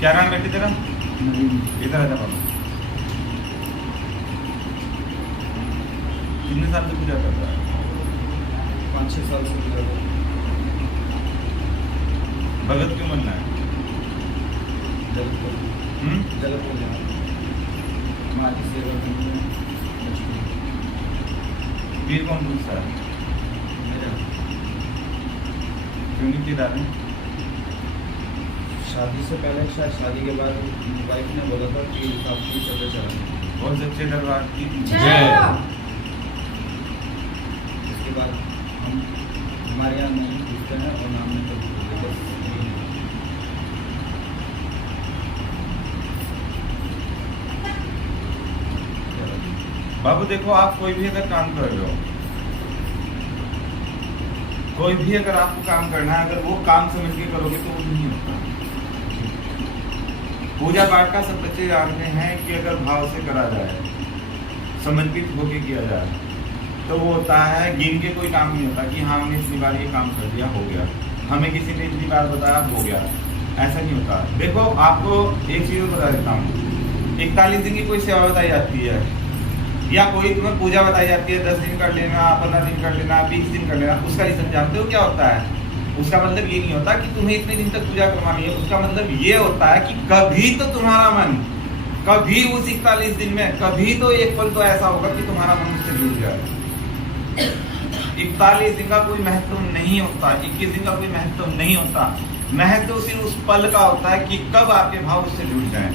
क्या नाम बेटे तेरा? इधर आ जा बाबू। कितने साल से पूजा कर रहा है? 5-6 साल से पूजा कर। भगत क्यों बनना है? जगत को जाना, माँ की सेवा करनी है। पीर कौन पूछता है? मेरा क्यों नहीं पीर आदमी? शादी से पहले, शायद शादी के बाद वाइफ ने बोला था कि आपकी चलते चला। बहुत सच्चे दरबार की जय। इसके बाद हम हमारे यहाँ नहीं पूछते हैं और नाम नहीं करते। बाबू देखो, आप कोई भी अगर काम कर रहे हो, कोई भी अगर आपको काम करना है, अगर वो काम समझ के करोगे तो वो नहीं होता। पूजा पाठ का सब बच्चे जानते हैं कि अगर भाव से करा जाए, समर्पित होके किया जाए, तो वो होता है। गिन के कोई काम नहीं होता कि हाँ हमने इतनी बार ये काम कर दिया, हो गया, हमें किसी ने इतनी बार बताया, हो गया, ऐसा नहीं होता। देखो आपको एक चीज बता देता हूँ, 41 दिन की कोई सेवा बताई जाती है या कोई तुम्हें पूजा बताई जाती है, 10 दिन कर लेना, 15 दिन कर लेना, 20 दिन कर लेना, उसका रीजन जानते हो क्या होता है? उसका मतलब ये नहीं होता कि तुम्हें इतने दिन तक पूजा करवानी है। उसका मतलब ये होता है कि कभी तो तुम्हारा मन, कभी उस 41 दिन में कभी तो एक पल तो ऐसा होगा कि तुम्हारा मन उससे जुड़ जाए। 41 दिन का कोई महत्व नहीं होता, 21 दिन का कोई महत्व नहीं होता। महत्व सिर्फ उस पल का होता है कि कब आपके भाव उससे जुड़ जाए,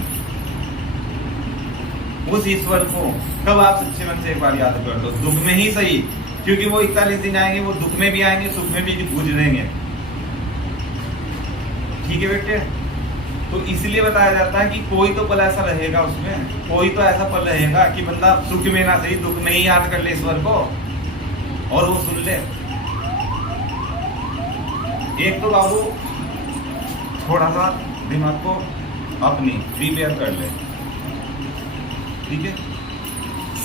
उस ईश्वर को कब आप सच्चे मन से एक बार याद कर दो, दुख में ही सही, क्योंकि वो 41 दिन आएंगे, वो दुख में भी आएंगे, सुख में भी गुजरेंगे। ठीक है बेटे? तो इसलिए बताया जाता है कि कोई तो पल ऐसा रहेगा उसमें, कोई तो ऐसा पल रहेगा कि बंदा सुख में ना सही, दुख में ही याद कर ले ईश्वर को और वो सुन ले। एक तो बाबू थोड़ा सा दिमाग को अपनी प्रिपेयर कर ले, ठीक है?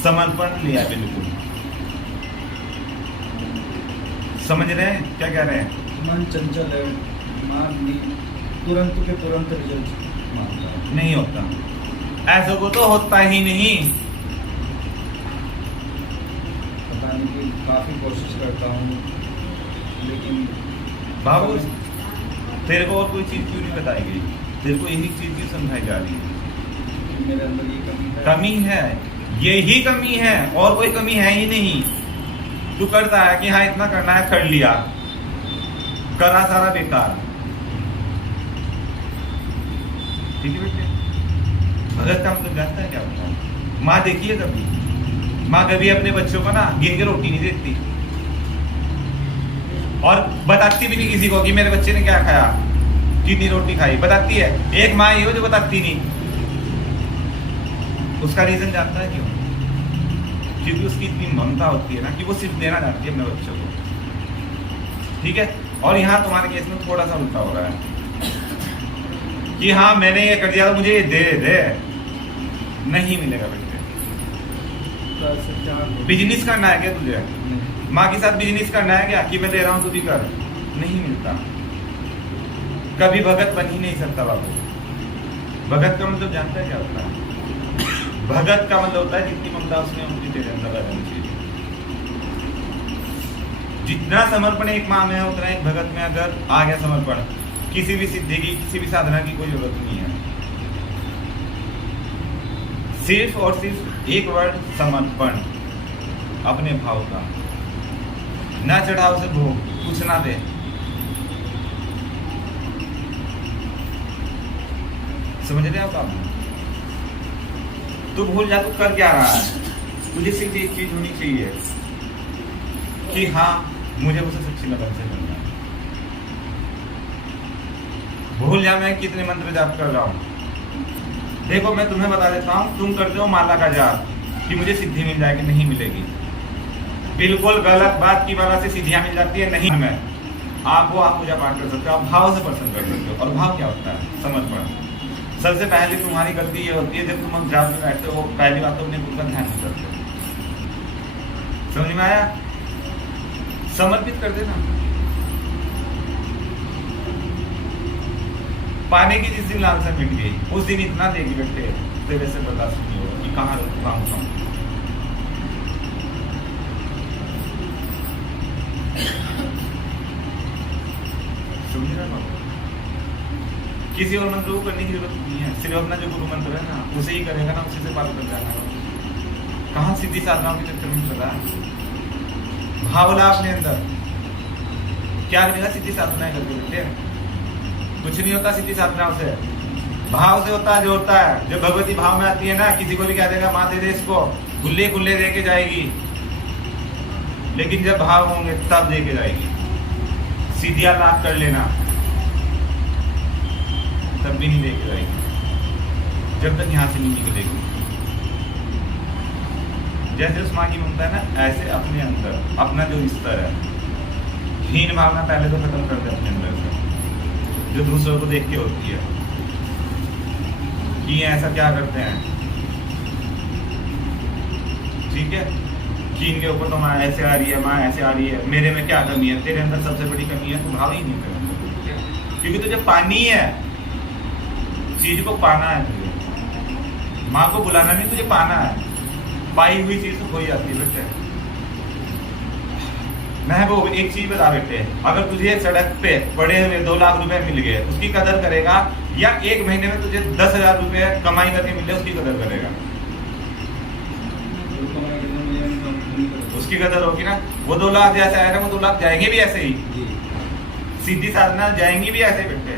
समर्पण लिया बिल्कुल, समझ रहे हैं क्या कह रहे हैं? मन चंचल है, तुरंत के तुरंत रिजल्ट मांगता है। नहीं होता, ऐसा को तो होता ही नहीं। पता नहीं कि काफी कोशिश करता हूँ लेकिन बाबू तेरे को और कोई चीज क्यों नहीं बताई गई? तेरे को यही चीज क्यों समझाई जा रही है? मेरे अंदर ये कमी है। कमी है, यही कमी है, और कोई कमी है ही नहीं। तू करता है कि हाँ इतना करना है, कर लिया, करा सारा बेकार। ठीक है बेटे? भगत का मतलब जानता है क्या होता है? माँ देखिए कभी, माँ कभी अपने बच्चों को ना गिन के रोटी नहीं देती और बताती भी नहीं किसी को कि मेरे बच्चे ने क्या खाया, कितनी रोटी खाई। बताती है एक माँ ये हो जो बताती नहीं। उसका रीजन जानता है क्यों? क्योंकि उसकी इतनी ममता होती है ना कि वो सिर्फ देना चाहती है अपने बच्चों को। ठीक है? और यहाँ तुम्हारे केस में थोड़ा सा उल्टा हो रहा है कि हाँ मैंने ये कर दिया तो मुझे ये दे दे। नहीं मिलेगा बेटे। बिजनेस करना है क्या तुझे? माँ के साथ बिजनेस करना है क्या कि मैं दे रहा हूँ तू भी कर? नहीं मिलता, कभी भगत बन ही नहीं सकता बाबू। भगत का मतलब जानता है क्या होता है? भगत का मतलब होता है जितनी ममता उसने उतनी तेरे अंदर रहनी चाहिए। जितना समर्पण एक माँ में है उतना एक भगत में अगर आ गया समर्पण, किसी भी सिद्धि की, किसी भी साधना की कोई जरूरत नहीं है। सिर्फ और सिर्फ एक वर्ड, समर्पण, अपने भाव का। ना चढ़ाव से भोग, कुछ ना दे। समझ रहे हो आप? तू भूल जा तू कर क्या रहा है। तुझे सिर्फ एक चीज होनी चाहिए कि हाँ मुझे उसे सच्ची लगन से करना है। भूल जा मैं कितने मंत्र जाप कर रहा हूँ। देखो मैं तुम्हें बता देता हूँ, तुम करते हो माला का जाप कि मुझे सिद्धि मिल जाएगी, नहीं मिलेगी। बिल्कुल गलत बात की माला से सिद्धियां मिल जाती है, नहीं। मैं आप पूजा पाठ कर सकते हो, आप भाव से प्रसन्न कर सकते हो। और भाव क्या होता है? समर्पण। सबसे पहले तुम्हारी गलती ये होती है जब तुम जाप में बैठते हो, पहली बात तो अपने गुरु का ध्यान नहीं करते। समझ में आया? समर्पित कर देना। पाने की जिस दिन लालसा मिट गई उस दिन इतना देगी बेटे तेरे से बर्दाश्त नहीं होगा कि कहाँ रहूँ। समझ रहे हो? किसी और मंत्र को करने की जरूरत नहीं है, सिर्फ अपना जो गुरु मंत्र है ना उसे ही करेगा ना, उसी से पार कर जाना है। कहाँ सिद्धि साधनाओं के चक्कर में चला है। भावला अपने अंदर क्या करेगा सिद्धि साधनाएं करके बेटे? कुछ नहीं होता सिद्धि साधनाओं से, भाव से होता है। जो होता है जब भगवती भाव में आती है ना, किसी को भी कह देगा माँ दे दे इसको, गुल्ले गुल्ले दे के जाएगी, लेकिन जब भाव होंगे तब दे के जाएगी। सीधिया लाभ कर लेना तब भी नहीं लेके जाएगी, जब तक यहाँ से नहीं निकलेगी। जैसे उस माँ की ममता है ना, ऐसे अपने अंदर अपना जो स्तर है, हीन भावना पहले तो खत्म कर दे अपने अंदर से, जो दूसरों को देख के होती है कि ये ऐसा क्या करते हैं, ठीक है, कि इनके ऊपर तो माँ ऐसे आ रही है, माँ ऐसे आ रही है, मेरे में क्या कमी है? तेरे अंदर सबसे बड़ी कमी है, तू भाव ही नहीं कर, क्योंकि तुझे पानी है, चीज को पाना है तुझे, माँ को बुलाना नहीं, तुझे पाना है। पाई हुई चीज तो खोई जाती है बेटे। महबूब एक चीज बता बेटे, अगर तुझे सड़क पे पड़े हुए 2 लाख रुपए मिल गए, उसकी कदर करेगा, या 1 महीने में तुझे 10,000 रुपए कमाई करके मिले, उसकी कदर करेगा? उसकी कदर होगी ना। वो 2 लाख जैसे आए ना, वो 2 लाख जाएंगे भी ऐसे ही, सीधी साधना जाएंगी भी ऐसे बेटे।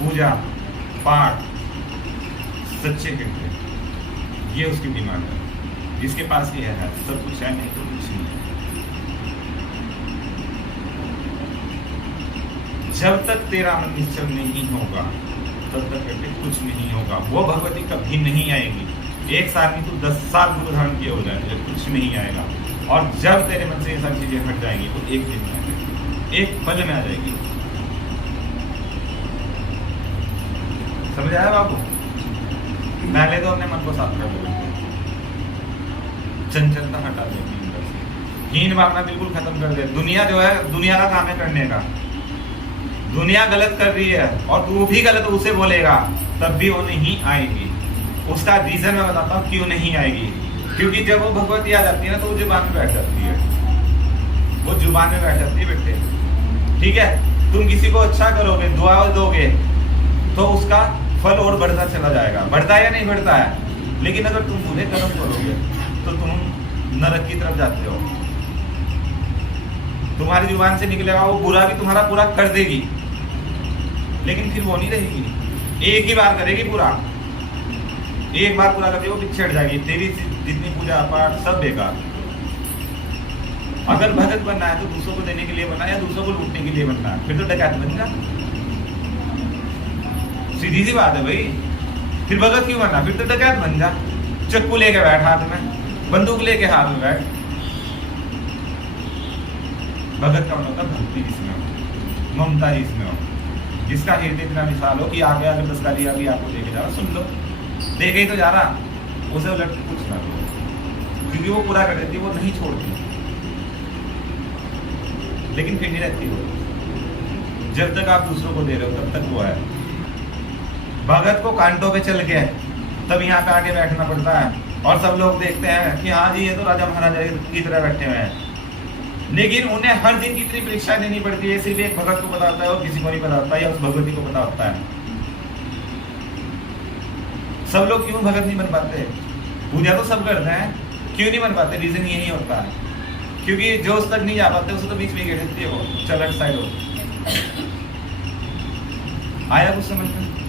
पूजा पाठ सच्चे करते, ये उसकी डिमांड है। जिसके पास ये है सब कुछ है, नहीं तो कुछ नहीं है। जब तक तेरा मन निश्चल नहीं होगा तब तक बेटे कुछ नहीं होगा। वो भगवती कभी नहीं आएगी। 1 साल में तू 10 साल गुरु धारण किए हो जाए, कुछ नहीं आएगा। और जब तेरे मन से ये सारी चीजें हट जाएंगी तो एक दिन में आ जाएगी, एक पल में आ जाएगी। समझ आया बाबू? पहले तो अपने मन को साफ कर दो, चंचलता हटा दे अपने अंदर से, हीन भावना बिल्कुल खत्म कर दे। दुनिया जो है, दुनिया का काम है करने का। दुनिया गलत कर रही है और तू भी गलत उसे बोलेगा, तब भी वो नहीं आएगी। उसका रीजन मैं बताता हूँ क्यों नहीं आएगी। क्योंकि जब वो भगवती आ जाती है ना, तो वो जुबान में बैठ जाती है, वो जुबान में बैठ जाती है बेटे। ठीक है, तुम किसी को अच्छा करोगे, दुआ दोगे, तो उसका फल और बढ़ता चला जाएगा। बढ़ता है या नहीं बढ़ता है? लेकिन अगर तुम बुरे कर्म करोगे तो तुम नरक की तरफ जाते हो। तुम्हारी जुबान से निकलेगा, वो बुरा भी तुम्हारा पूरा कर देगी, लेकिन फिर वो नहीं रहेगी। एक ही बार करेगी पूरा, एक बार पूरा करके वो पीछे हट जाएगी। तेरी जितनी पूजा पाठ सब बेकार। अगर भगत बनना है तो दूसरों को देने के लिए बनना है, या दूसरों को लूटने के लिए बनना है, फिर तो डकैत बन जा। सीधी सी बात है भाई। फिर भगत क्यों बनना? फिर तो डकैत बन जा। चक्कू लेके बैठ हाथ में, बंदूक लेके हाथ में बैठ। भगत का मतलब भक्ति जिसमें हो, ममता जिसमें हो, जिसका हृदय इतना विशाल हो कि आगे अगर 10 गाली अभी आपको देके जा रहा, सुन लो, देखे ही तो जा रहा, उसे उलट के कुछ ना लो, क्योंकि वो पूरा कर देती, वो नहीं छोड़ती, लेकिन फिर नहीं रहती वो। जब तक आप दूसरों को दे रहे हो तब तक वो है। भगत को कांटों पे चल के तब यहाँ पे आके बैठना पड़ता है, और सब लोग देखते हैं कि हाँ जी ये तो राजा महाराजा की तरह बैठे हुए हैं, लेकिन उन्हें हर दिन की इतनी परीक्षा देनी पड़ती है। सिर्फ एक भगत को पता होता है और किसी को नहीं पता होता, या उस भगवती को पता होता है। सब लोग क्यों भगत नहीं बन पाते? पूजा तो सब करते हैं, क्यों नहीं बन पाते? रीजन यही होता है, क्योंकि जो उस तक नहीं जा पाते उसे तो बीच में ही घेर देती है वो, चल साइड हो। आया कुछ समझ में?